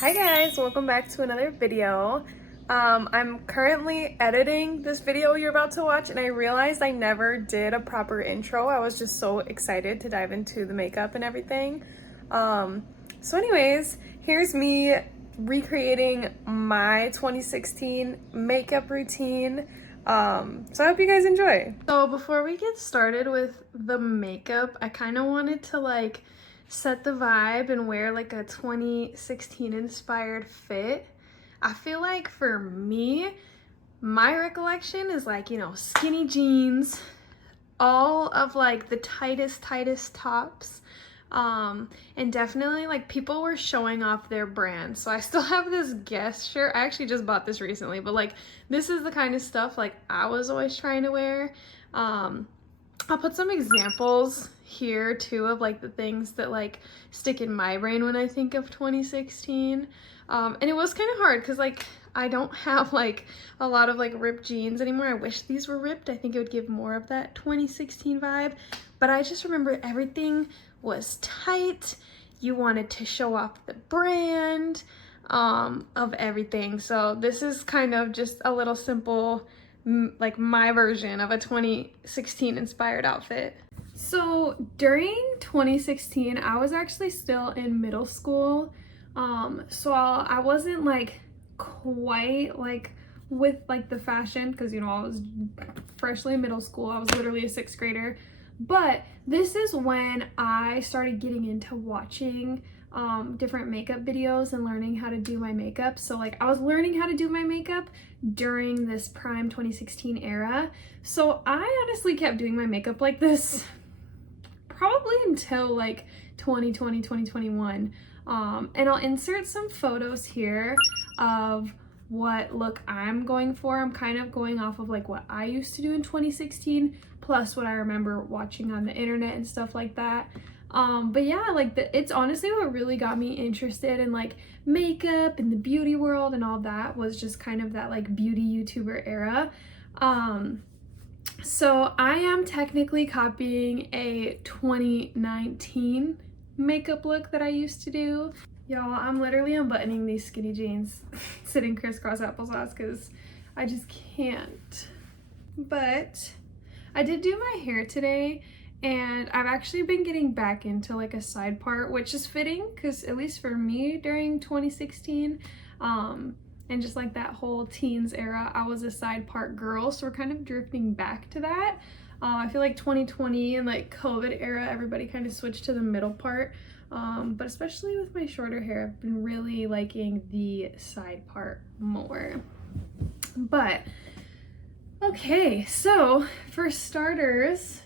Hi guys, welcome back to another video. I'm currently editing this video you're about to watch and I realized I never did a proper intro. I was just so excited to dive into the makeup and everything. So anyways, here's me recreating my 2016 makeup routine. So I hope you guys enjoy. So before we get started with the makeup, I kind of wanted to set the vibe and wear like a 2016 inspired fit. I feel like for me, my recollection is skinny jeans, all of like the tightest tops. And definitely like people were showing off their brand. So I still have this Guess shirt. I actually just bought this recently, but like this is the kind of stuff like I was always trying to wear. I'll put some examples here too of like the things that like stick in my brain when I think of 2016. And it was kind of hard because like I don't have like a lot of like ripped jeans anymore. I wish these were ripped. I think it would give more of that 2016 vibe. But I just remember everything was tight. You wanted to show off the brand of everything. So this is kind of just a little simple like my version of a 2016 inspired outfit. So during 2016, I was actually still in middle school. So I wasn't like quite like with like the fashion because I was freshly in middle school. I was literally a sixth grader. But this is when I started getting into watching different makeup videos and learning how to do my makeup. So like I was learning how to do my makeup during this prime 2016 era. So I honestly kept doing my makeup like this probably until like 2020, 2021. And I'll insert some photos here of what look I'm going for. I'm kind of going off of like what I used to do in 2016 plus what I remember watching on the internet and stuff like that. But yeah, like it's honestly what really got me interested in like makeup and the beauty world and all that was just kind of that like beauty YouTuber era. So I am technically copying a 2019 makeup look that I used to do. Y'all, I'm literally unbuttoning these skinny jeans sitting crisscross applesauce because I just can't. But I did do my hair today and I've actually been getting back into like a side part, which is fitting because at least for me during 2016 and just like that whole teens era, I was a side part girl. So we're kind of drifting back to that. I feel like 2020 and like COVID era, everybody kind of switched to the middle part. But especially with my shorter hair, I've been really liking the side part more. But okay, so for starters,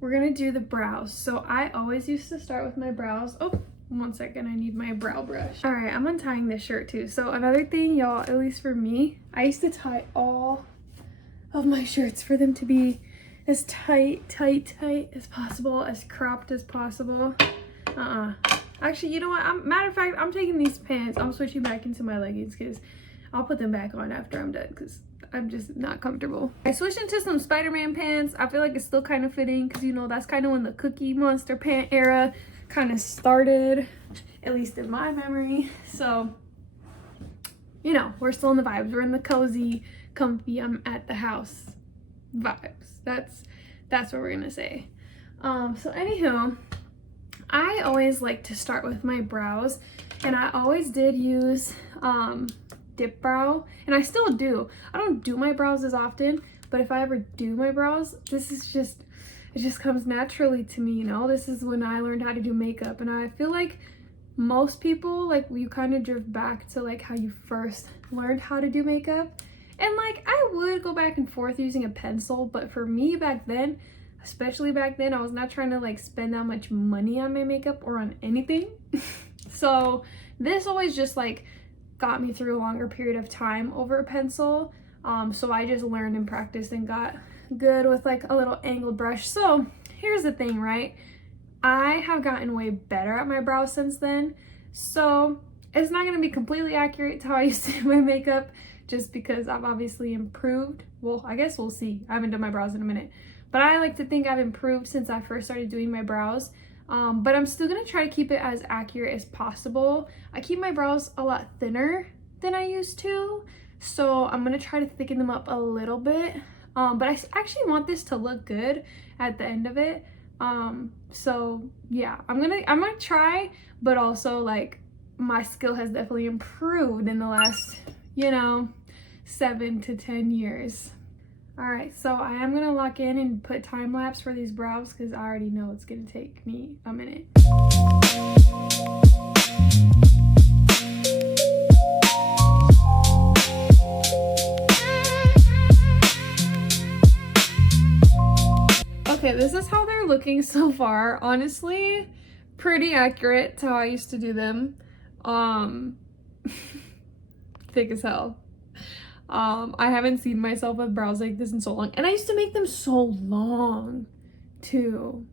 we're gonna do the brows. So I always used to start with my brows. Oh, 1 second, I need my brow brush. All right, I'm untying this shirt too. So another thing, y'all, at least for me, I used to tie all of my shirts for them to be as tight as possible, as cropped as possible. Actually, you know what? Matter of fact, I'm taking these pants. I'm switching back into my leggings because I'll put them back on after I'm done because I'm just not comfortable. I switched into some Spider-Man pants. I feel like it's still kind of fitting because that's kind of when the Cookie Monster pant era kind of started, at least in my memory. So, we're still in the vibes. We're in the cozy, comfy, I'm at the house vibes. That's what we're gonna say. So anywho, I always like to start with my brows, and I always did use dip brow, and I still do. I don't do my brows as often, but if I ever do my brows, it just comes naturally to me, This is when I learned how to do makeup, and I feel like most people, like, you kind of drift back to like how you first learned how to do makeup. And like I would go back and forth using a pencil, but for me back then, especially back then, I was not trying to like spend that much money on my makeup or on anything. So this always just like got me through a longer period of time over a pencil. So I just learned and practiced and got good with like a little angled brush. So here's the thing, right? I have gotten way better at my brows since then. So it's not going to be completely accurate to how I used to do my makeup just because I've obviously improved. Well, I guess we'll see. I haven't done my brows in a minute. But I like to think I've improved since I first started doing my brows. But I'm still gonna try to keep it as accurate as possible. I keep my brows a lot thinner than I used to, so I'm gonna try to thicken them up a little bit. But I actually want this to look good at the end of it. So yeah, I'm gonna try, but also like my skill has definitely improved in the last, you know, 7 to 10 years. All right, so I am gonna lock in and put time lapse for these brows because I already know it's gonna take me a minute. Okay, this is how they're looking so far. Honestly, pretty accurate to how I used to do them. Thick as hell. I haven't seen myself with brows like this in so long, and I used to make them so long too.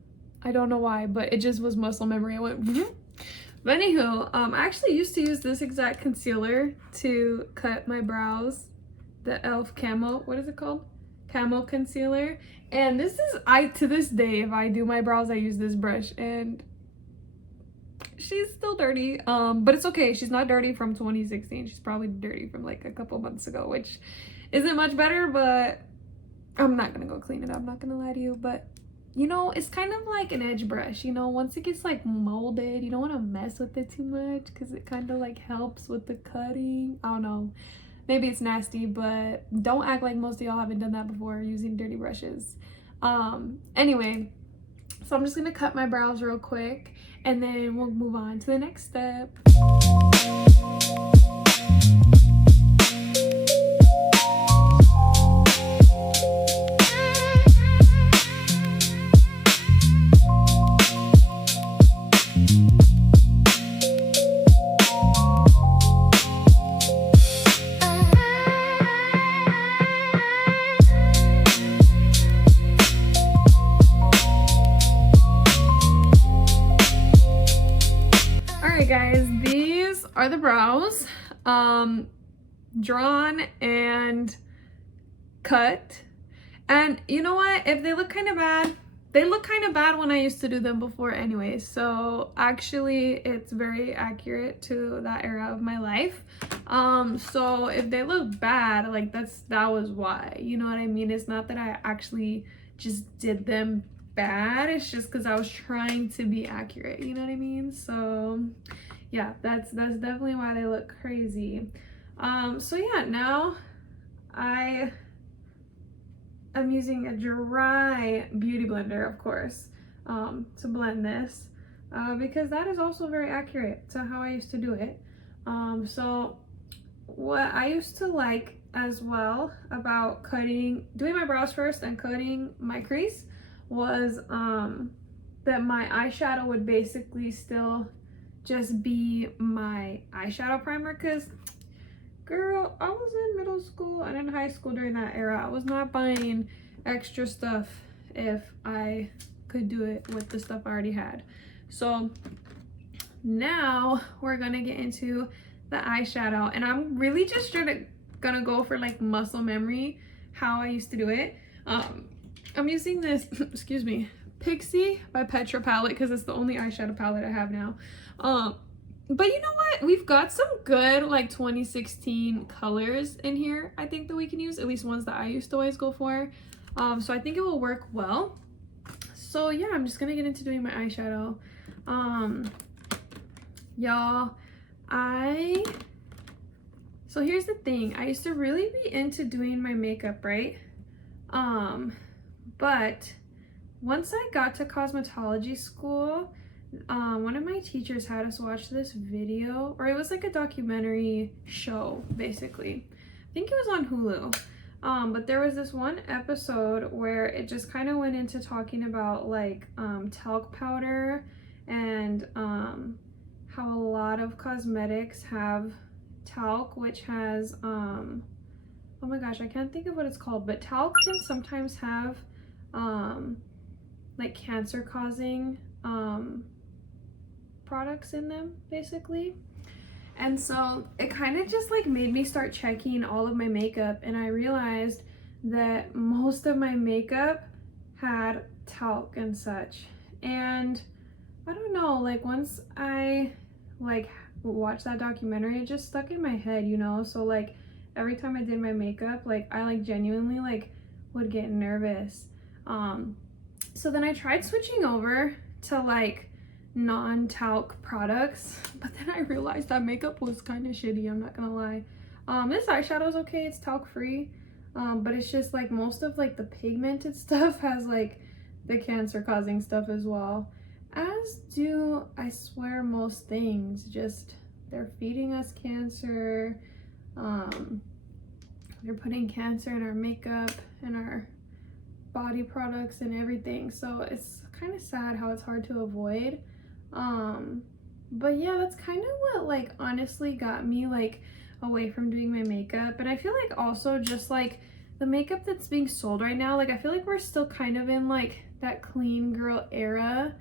I don't know why, but it just was muscle memory. I went but anywho, I actually used to use this exact concealer to cut my brows, the e.l.f. Camo, what is it called? Camo concealer. And this is, to this day, if I do my brows, I use this brush, and she's still dirty, but it's okay. She's not dirty from 2016. She's probably dirty from like a couple months ago, which isn't much better, but I'm not gonna go clean it up, I'm not gonna lie to you. But you know, it's kind of like an edge brush, you know, once it gets like molded, you don't want to mess with it too much because it kind of like helps with the cutting. I don't know, maybe it's nasty, but don't act like most of y'all haven't done that before using dirty brushes. Anyway, so I'm just gonna cut my brows real quick and then we'll move on to the next step. Guys, these are the brows, drawn and cut. And you know what, if they look kind of bad, they look kind of bad when I used to do them before anyway, so actually it's very accurate to that era of my life. So if they look bad, like that was why, you know what I mean? It's not that I actually just did them bad, it's just because I was trying to be accurate, you know what I mean? So yeah, that's definitely why they look crazy. So yeah, now I'm using a dry beauty blender, of course, to blend this, because that is also very accurate to how I used to do it. So what I used to like as well about doing my brows first and cutting my crease was that my eyeshadow would basically still just be my eyeshadow primer, because girl, I was in middle school and in high school during that era. I was not buying extra stuff if I could do it with the stuff I already had. So now we're gonna get into the eyeshadow, and I'm really just gonna go for like muscle memory, how I used to do it. I'm using this, excuse me, Pixie by Petra palette because it's the only eyeshadow palette I have now. But you know what? We've got some good like 2016 colors in here, I think, that we can use, at least ones that I used to always go for. So I think it will work well. So yeah, I'm just gonna get into doing my eyeshadow. Y'all, so here's the thing. I used to really be into doing my makeup, right? But once I got to cosmetology school, one of my teachers had us watch this video, or it was like a documentary show, basically. I think it was on Hulu. But there was this one episode where it just kind of went into talking about like talc powder and how a lot of cosmetics have talc, which has oh my gosh, I can't think of what it's called, but talc can sometimes have like cancer causing products in them, basically. And so it kind of just like made me start checking all of my makeup, and I realized that most of my makeup had talc and such. And I don't know, like once I like watched that documentary, it just stuck in my head, you know? So like every time I did my makeup, like I like genuinely like would get nervous. So then I tried switching over to like non-talc products, but then I realized that makeup was kind of shitty, I'm not gonna lie. This eyeshadow is okay, it's talc free, but it's just like most of like the pigmented stuff has like the cancer causing stuff as well, as do, I swear, most things. Just they're feeding us cancer. They're putting cancer in our makeup and our body products and everything, so it's kind of sad how it's hard to avoid. But yeah, that's kind of what like honestly got me like away from doing my makeup. And I feel like also just like the makeup that's being sold right now, like I feel like we're still kind of in like that clean girl era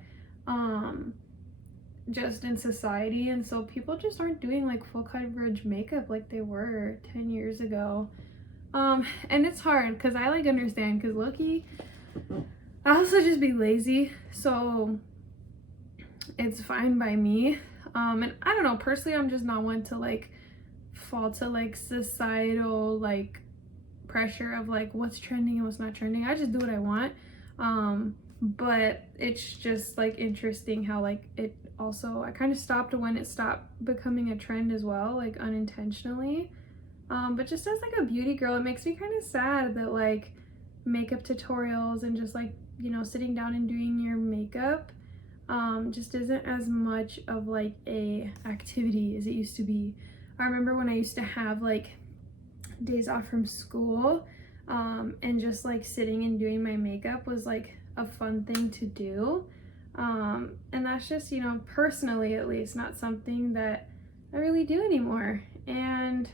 just in society, and so people just aren't doing like full coverage makeup like they were 10 years ago. And it's hard because I like understand, because low-key I also just be lazy, so it's fine by me. And I don't know, personally I'm just not one to like fall to like societal like pressure of like what's trending and what's not trending. I just do what I want. But it's just like interesting how like it also, I kind of stopped when it stopped becoming a trend as well, like unintentionally. But just as like a beauty girl, it makes me kind of sad that like makeup tutorials and just like, you know, sitting down and doing your makeup just isn't as much of like a activity as it used to be. I remember when I used to have like days off from school, and just like sitting and doing my makeup was like a fun thing to do. And that's just, you know, personally at least not something that I really do anymore. And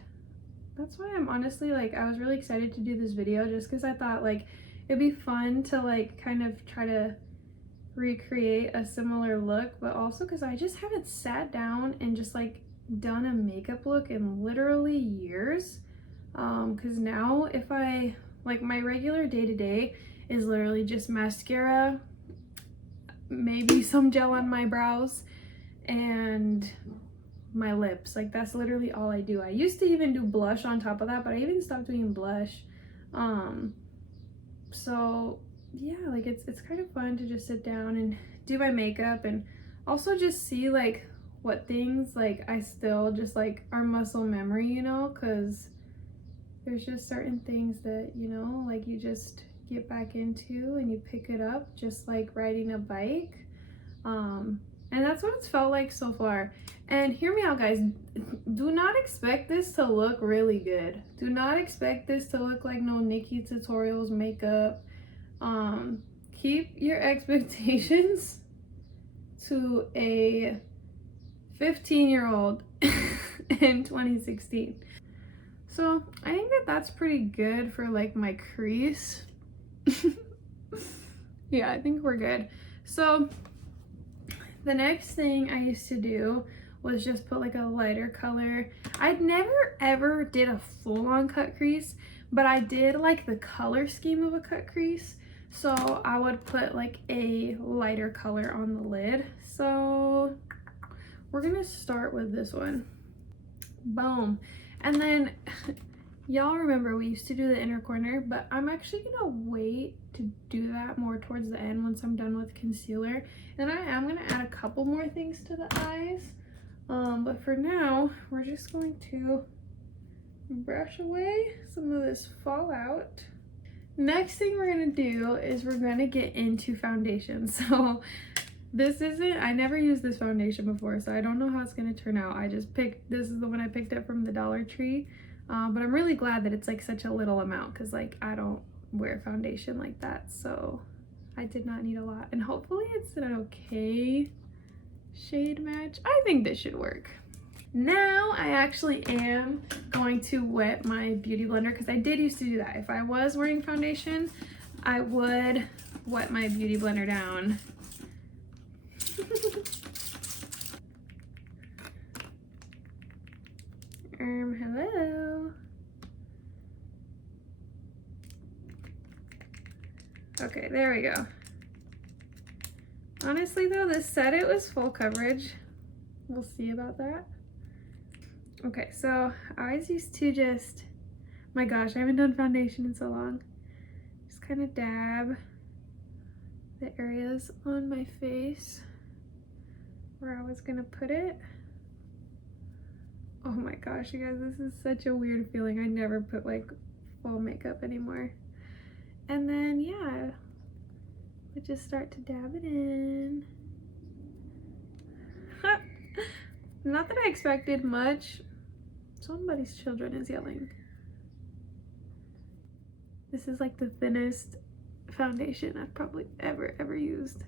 that's why I'm honestly like, I was really excited to do this video, just because I thought like it'd be fun to like kind of try to recreate a similar look, but also because I just haven't sat down and just like done a makeup look in literally years. Because now if I like, my regular day-to-day is literally just mascara, maybe some gel on my brows, and my lips. Like that's literally all I do. I used to even do blush on top of that, but I even stopped doing blush. So yeah, like it's kind of fun to just sit down and do my makeup, and also just see like what things like I still just like are muscle memory, you know, because there's just certain things that, you know, like you just get back into and you pick it up, just like riding a bike. And that's what it's felt like so far. And hear me out, guys, do not expect this to look really good. Do not expect this to look like no Nikki Tutorials makeup. Keep your expectations to a 15-year-old in 2016. So I think that that's pretty good for like my crease. Yeah, I think we're good. So the next thing I used to do was just put like a lighter color. I'd never ever did a full-on cut crease, but I did like the color scheme of a cut crease. So I would put like a lighter color on the lid. So we're gonna start with this one. Boom. And then y'all remember we used to do the inner corner, but I'm actually gonna wait to do that more towards the end once I'm done with concealer. And I am gonna add a couple more things to the eyes. But for now, we're just going to brush away some of this fallout. Next thing we're gonna do is we're gonna get into foundation. So this isn't, I never used this foundation before, so I don't know how it's gonna turn out. I just picked, this is the one I picked up from the Dollar Tree. But I'm really glad that it's like such a little amount, because like I don't wear foundation like that, so I did not need a lot. And hopefully it's an okay shade match. I think this should work. Now I actually am going to wet my beauty blender, because I did used to do that. If I was wearing foundation, I would wet my beauty blender down. Hello. Okay, there we go. Honestly though, this said it was full coverage. We'll see about that. Okay, so I always used to just, my gosh, I haven't done foundation in so long. Just kind of dab the areas on my face where I was gonna put it. Oh my gosh, you guys, this is such a weird feeling. I never put like full makeup anymore. And then, yeah, we just start to dab it in. Not that I expected much. Somebody's children is yelling. This is like the thinnest foundation I've probably ever used.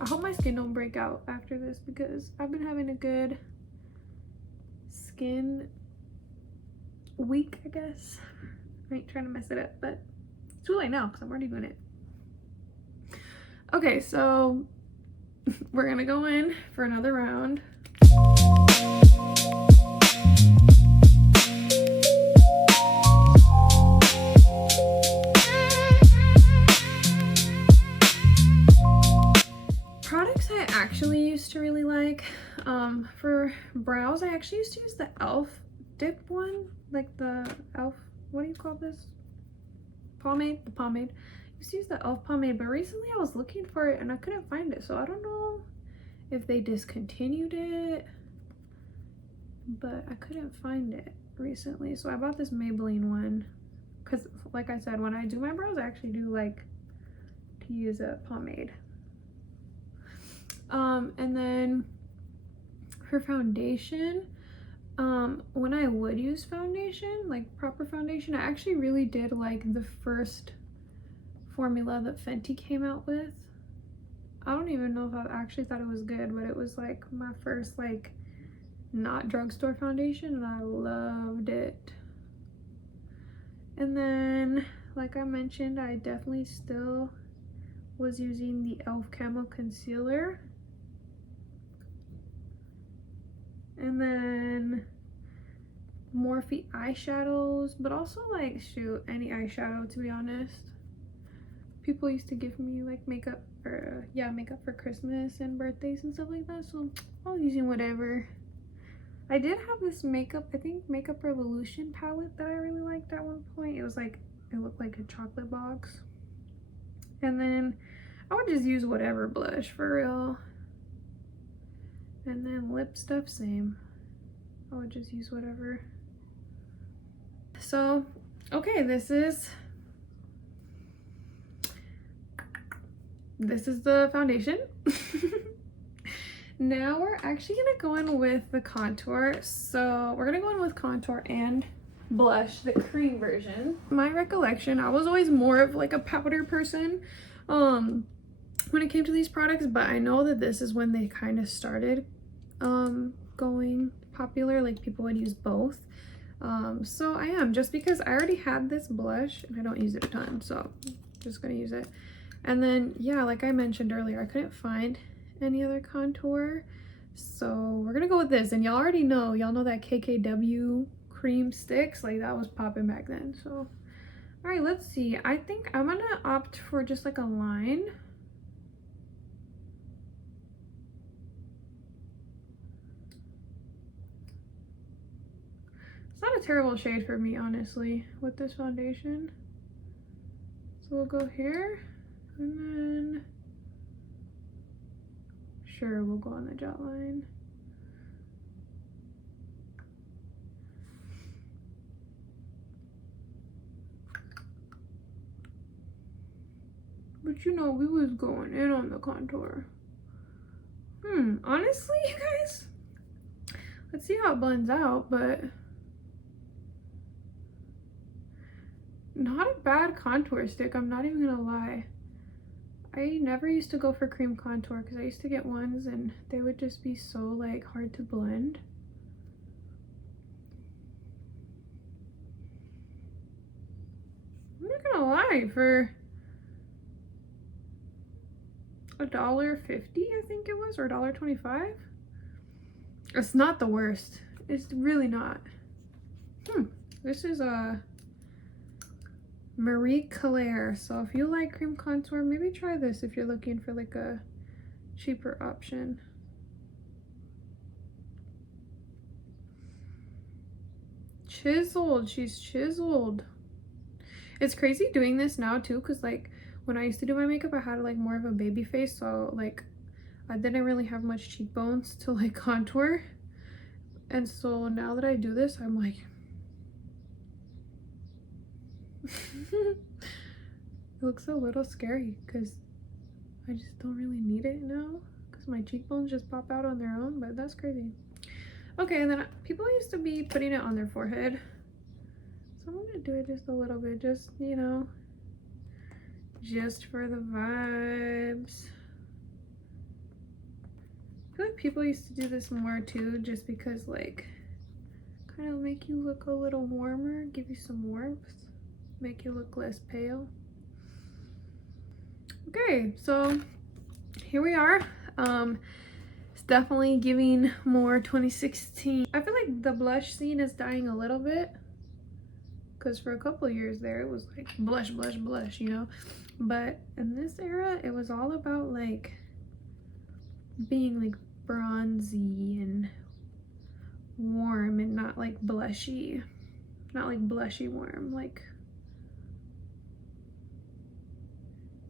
I hope my skin don't break out after this because I've been having a good skin week, I guess. I ain't trying to mess it up, but it's too late now because I'm already doing it. Okay, so we're gonna go in for another round. Products I actually used to really like, for brows, I actually used to use the e.l.f. dip one, like the e.l.f., what do you call this? Pomade? The pomade. I used to use the e.l.f. pomade, but recently I was looking for it and I couldn't find it, so I don't know if they discontinued it, but I couldn't find it recently, so I bought this Maybelline one because, like I said, when I do my brows, I actually do like to use a pomade. And then for foundation, when I would use foundation, like proper foundation, I actually really did like the first formula that Fenty came out with. I don't even know if I actually thought it was good, but it was like my first like not drugstore foundation and I loved it. And then, like I mentioned, I definitely still was using the e.l.f. Camo Concealer. And then Morphe eyeshadows, but also like, shoot, any eyeshadow, to be honest. People used to give me like makeup for, makeup for Christmas and birthdays and stuff like that, so I was using whatever. I did have this makeup, I think Makeup Revolution palette that I really liked at one point. It was like, it looked like a chocolate box. And then I would just use whatever blush, for real. And then lip stuff, same. I would just use whatever. So, okay, this is the foundation. Now we're actually gonna go in with the contour. So we're gonna go in with contour and blush, the cream version. My recollection, I was always more of like a powder person when it came to these products, but I know that this is when they kind of started going popular, like people would use both. So I am, just because I already had this blush and I don't use it a ton, so I'm just gonna use it. And then, yeah, like I mentioned earlier, I couldn't find any other contour, so we're gonna go with this. And y'all already know, y'all know that KKW cream sticks, like that was popping back then. So all right, let's see. I think I'm gonna opt for just like a line. It's not a terrible shade for me, honestly, with this foundation. So we'll go here, and then, sure, we'll go on the jawline. But you know, we was going in on the contour. Honestly, you guys, let's see how it blends out, but not a bad contour stick, I'm not even gonna lie. I never used to go for cream contour because I used to get ones and they would just be so like hard to blend. I'm not gonna lie, for $1.50 I think it was, or $1.25, It's not the worst. It's really not. This is a Marie Claire. So if you like cream contour, maybe try this if you're looking for like a cheaper option. Chiseled. She's chiseled. It's crazy doing this now too, because like when I used to do my makeup, I had like more of a baby face, so like I didn't really have much cheekbones to like contour. And so now that I do this, I'm like it looks a little scary because I just don't really need it now because my cheekbones just pop out on their own, but that's crazy. Okay, and then people used to be putting it on their forehead, so I'm gonna do it just a little bit, just, you know, just for the vibes. I feel like people used to do this more too, just because like kind of make you look a little warmer, give you some warmth, make you look less pale. Okay, so here we are. It's definitely giving more 2016. I feel like the blush scene is dying a little bit, because for a couple of years there it was like blush, blush, blush, you know, but in this era it was all about like being like bronzy and warm and not like blushy, not like blushy warm, like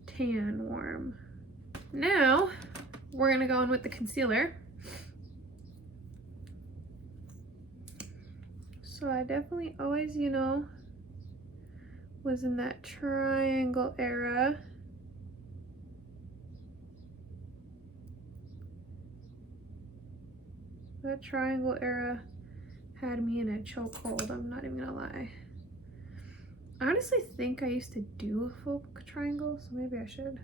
tan warm. Now we're gonna go in with the concealer. So I definitely always, you know, was in that triangle era. That triangle era had me in a chokehold, I'm not even gonna lie. I honestly think I used to do a full triangle, so maybe I should.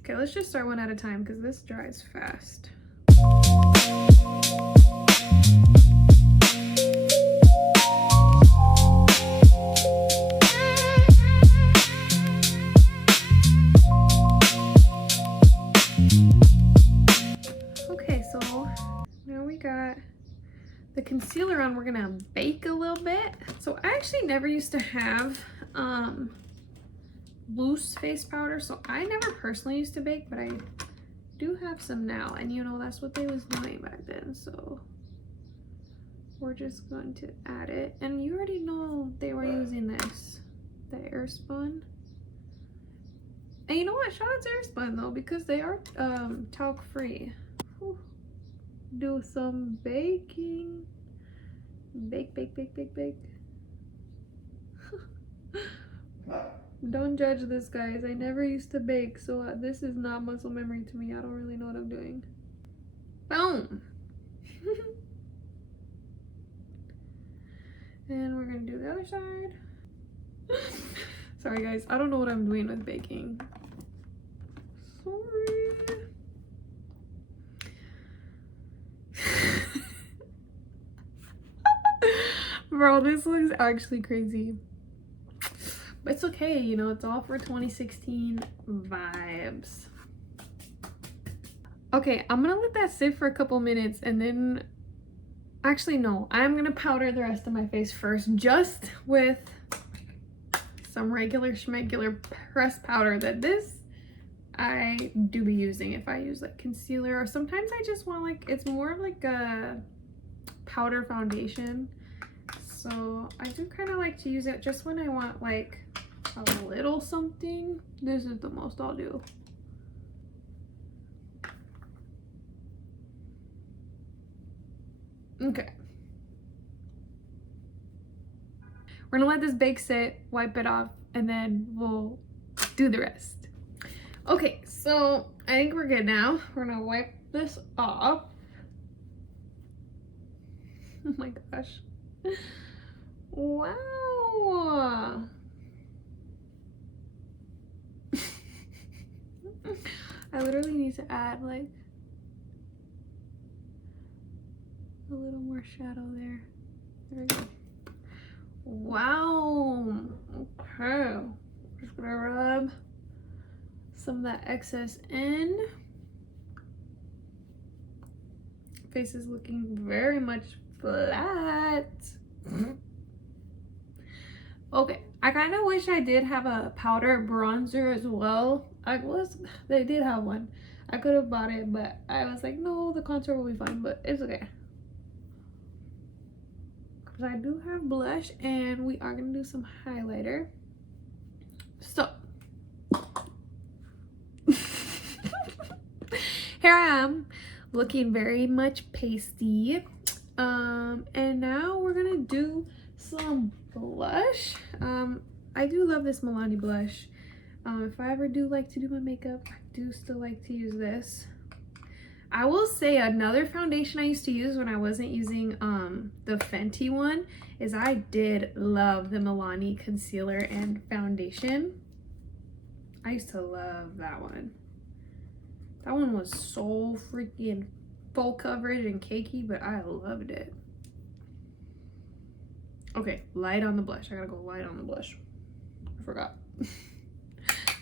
Okay, let's just start one at a time because this dries fast. Okay, so now we got the concealer on. We're gonna bake a little bit. So I actually never used to have loose face powder, so I never personally used to bake, but I do have some now, and you know that's what they was doing back then, so we're just going to add it. And you already know they were using this, the Airspun. And you know what, shout out to Airspun though, because they are talc free. Do some baking. Bake, bake, bake, bake, bake. Don't judge this, guys. I never used to bake, so this is not muscle memory to me. I don't really know what I'm doing. Boom. And we're gonna do the other side. Sorry guys, I don't know what I'm doing with baking. Sorry. Bro, this looks actually crazy. But it's okay, you know, it's all for 2016 vibes. Okay, I'm gonna let that sit for a couple minutes and then, actually no, I'm gonna powder the rest of my face first, just with some regular schmegular pressed powder that this I do be using if I use like concealer, or sometimes I just want like, it's more like a powder foundation. So I do kind of like to use it just when I want like a little something. This is the most I'll do. Okay. We're gonna let this bake sit, wipe it off, and then we'll do the rest. Okay, so I think we're good now. We're gonna wipe this off. Oh my gosh. Wow. I literally need to add like a little more shadow there. There we go. Wow. Okay. Just gonna rub some of that excess in. face is looking very much flat. Okay, I kind of wish I did have a powder bronzer as well. They did have one. I could have bought it, but I was like, no, the contour will be fine, but it's okay. Because I do have blush, and we are going to do some highlighter. So, here I am, looking very much pasty. And now we're going to do some blush. I do love this Milani blush. If I ever do like to do my makeup, I do still like to use this. I will say another foundation I used to use when I wasn't using the Fenty one is I did love the Milani concealer and foundation. I used to love that one. That one was so freaking full coverage and cakey, but I loved it. Okay, light on the blush. I gotta go light on the blush. I forgot.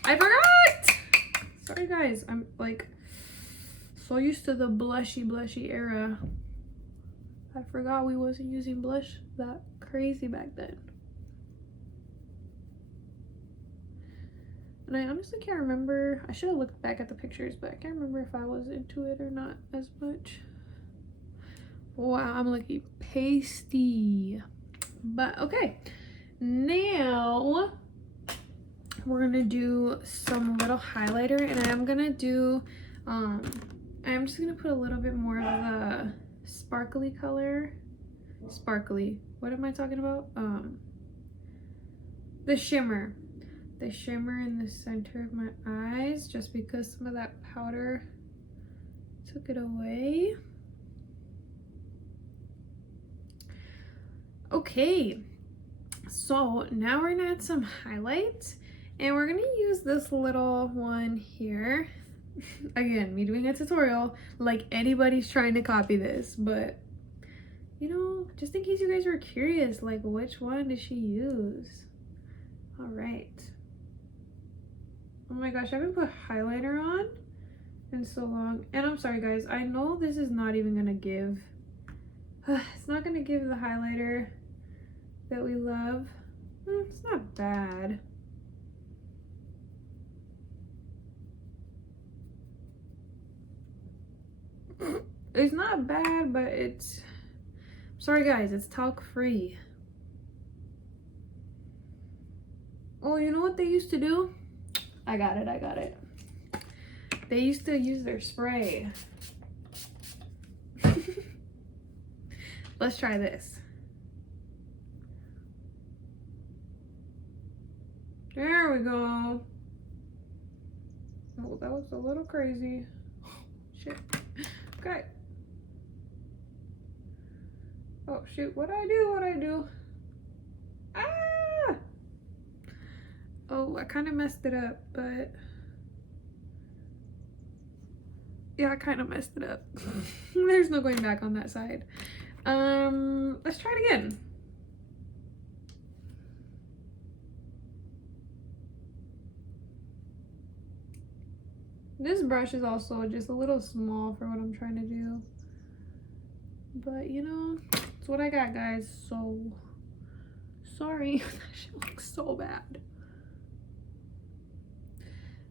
I forgot! Sorry guys, I'm like so used to the blushy era. I forgot we wasn't using blush that crazy back then. And I honestly can't remember. I should have looked back at the pictures, but I can't remember if I was into it or not as much. Wow, I'm looking pasty. But okay, now we're gonna do some little highlighter, and I'm gonna do I'm just gonna put a little bit more of the sparkly color. Sparkly, what am I talking about? The shimmer in the center of my eyes, just because some of that powder took it away. Okay, so now we're gonna add some highlight, and we're gonna use this little one here. Again, me doing a tutorial like anybody's trying to copy this, but you know, just in case you guys were curious, like which one did she use? All right. Oh my gosh, I haven't put highlighter on in so long, and I'm sorry guys, I know this is not even gonna give it's not gonna give the highlighter that we love. It's not bad. It's not bad, but it's, sorry guys, it's talc free. Oh, you know what they used to do? I got it. They used to use their spray. Let's try this. There we go. Oh, that was a little crazy. Shit. Okay. Oh shoot, what'd I do? Ah! Oh, I kind of messed it up, but yeah, I kind of messed it up. There's no going back on that side. Let's try it again. This brush is also just a little small for what I'm trying to do, but you know, it's what I got, guys, so sorry. That shit looks so bad.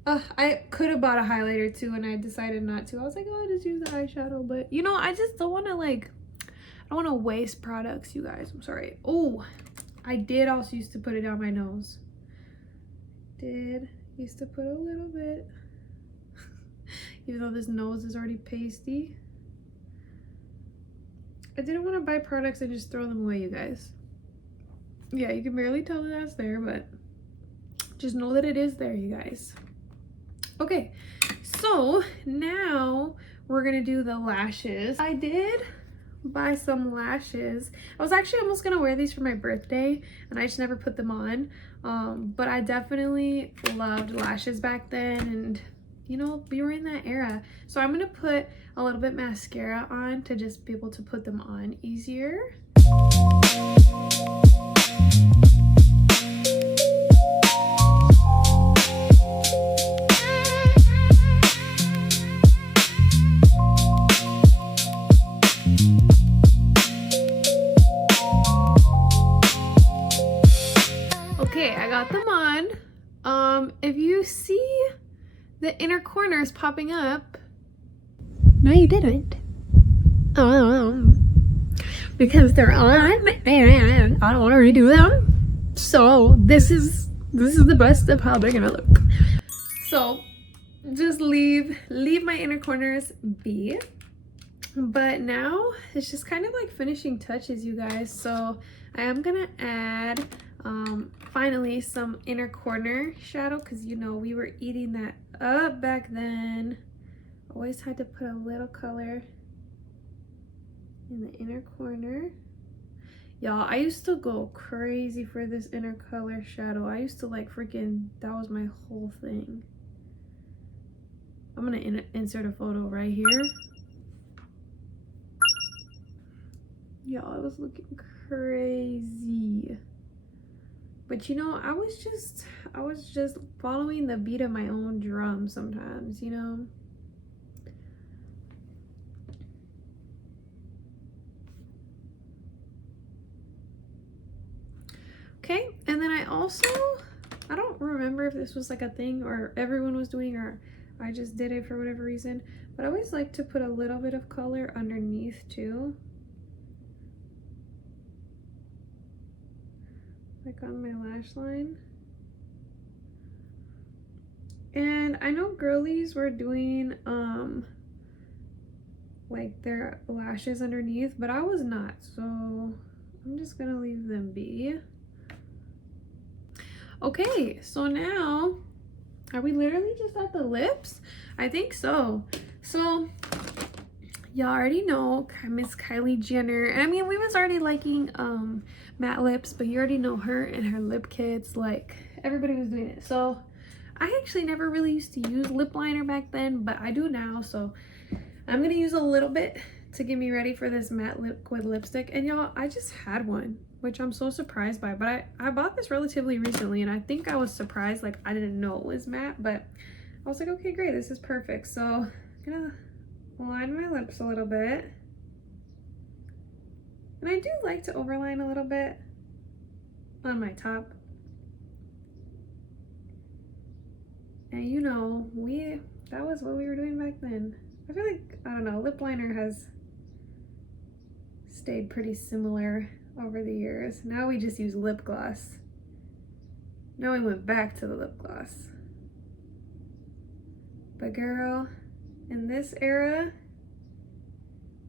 I could have bought a highlighter too, and I decided not to. I was like, oh, I'll just use the eyeshadow, but you know, I just don't want to, like, I don't want to waste products, you guys. I'm sorry. Oh, I did also used to put it down my nose. Used to put a little bit. Even though this nose is already pasty. I didn't want to buy products and just throw them away, you guys. Yeah, you can barely tell that that's there, but just know that it is there, you guys. Okay, so now we're gonna do the lashes. I did buy some lashes. I was actually almost gonna wear these for my birthday, and I just never put them on. But I definitely loved lashes back then, and you know, we were in that era. So I'm gonna put a little bit mascara on to just be able to put them on easier. Okay, I got them on. If you see the inner corners popping up, no, you didn't. Because they're on and I don't want to redo them. So this is the best of how they're gonna look. So just leave my inner corners be. But now it's just kind of like finishing touches, you guys. So I am gonna add finally some inner corner shadow, because you know we were eating that up back then. Always had to put a little color in the inner corner. Y'all, I used to go crazy for this inner color shadow. I used to like freaking, that was my whole thing. I'm gonna insert a photo right here. Y'all, I was looking crazy. But you know, I was just following the beat of my own drum sometimes, you know. Okay, and then I don't remember if this was like a thing or everyone was doing, or I just did it for whatever reason, but I always like to put a little bit of color underneath too. Like on my lash line. And I know girlies were doing like their lashes underneath, but I was not, so I'm just gonna leave them be. Okay, so now are we literally just at the lips? I think so. So y'all already know Miss Kylie Jenner, and I mean, we was already liking matte lips, but you already know her and her lip kits. Like, everybody was doing it. So I actually never really used to use lip liner back then, but I do now. So I'm gonna use a little bit to get me ready for this matte liquid lipstick. And y'all, I just had one, which I'm so surprised by, but I bought this relatively recently, and I think I was surprised, like I didn't know it was matte, but I was like, okay, great, this is perfect. So I'm gonna line my lips a little bit. And I do like to overline a little bit on my top. And you know, that was what we were doing back then. I feel like, I don't know, lip liner has stayed pretty similar over the years. Now we just use lip gloss. Now we went back to the lip gloss. But girl, in this era,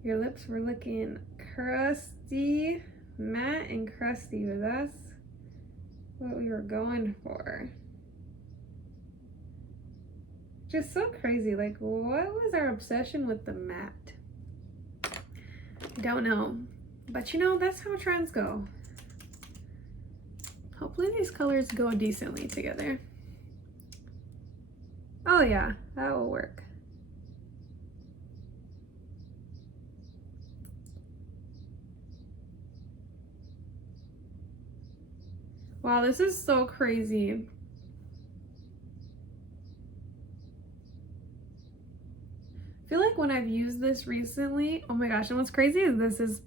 your lips were looking crusty, matte and crusty, but that's what we were going for. Just so crazy. Like, what was our obsession with the matte? I don't know. But you know, that's how trends go. Hopefully these colors go decently together. Oh yeah, that will work. Wow, this is so crazy. I feel like when I've used this recently, oh my gosh, and what's crazy is this is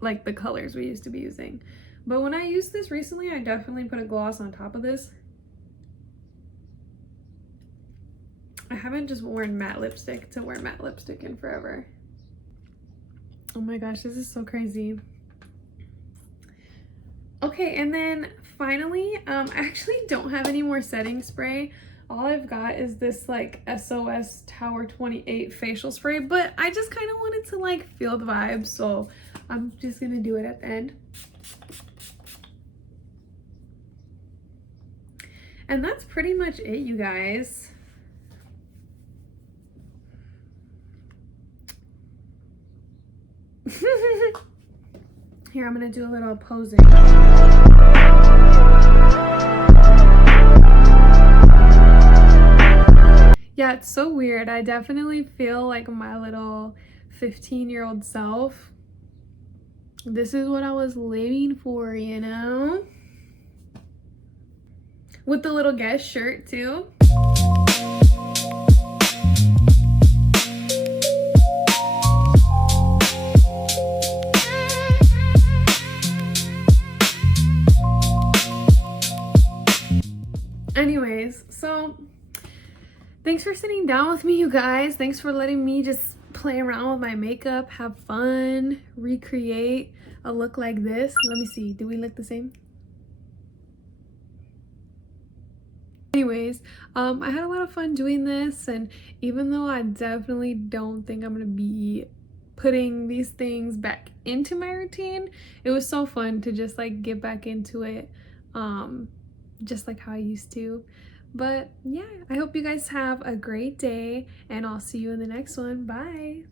like the colors we used to be using. But when I used this recently, I definitely put a gloss on top of this. I haven't just worn matte lipstick to wear matte lipstick in forever. Oh my gosh, this is so crazy. Okay, and then finally, I actually don't have any more setting spray. All I've got is this like SOS Tower 28 facial spray, but I just kind of wanted to like feel the vibe, so I'm just gonna do it at the end. And that's pretty much it, you guys. Here, I'm gonna do a little posing. Yeah, it's so weird. I definitely feel like my little 15-year-old self. This is what I was living for, you know? With the little Guess shirt too. Anyways, so thanks for sitting down with me, you guys. Thanks for letting me just play around with my makeup, have fun, recreate a look like this. Let me see, do we look the same? Anyways, I had a lot of fun doing this, and even though I definitely don't think I'm gonna be putting these things back into my routine, it was so fun to just like get back into it, just like how I used to. But yeah, I hope you guys have a great day, and I'll see you in the next one. Bye.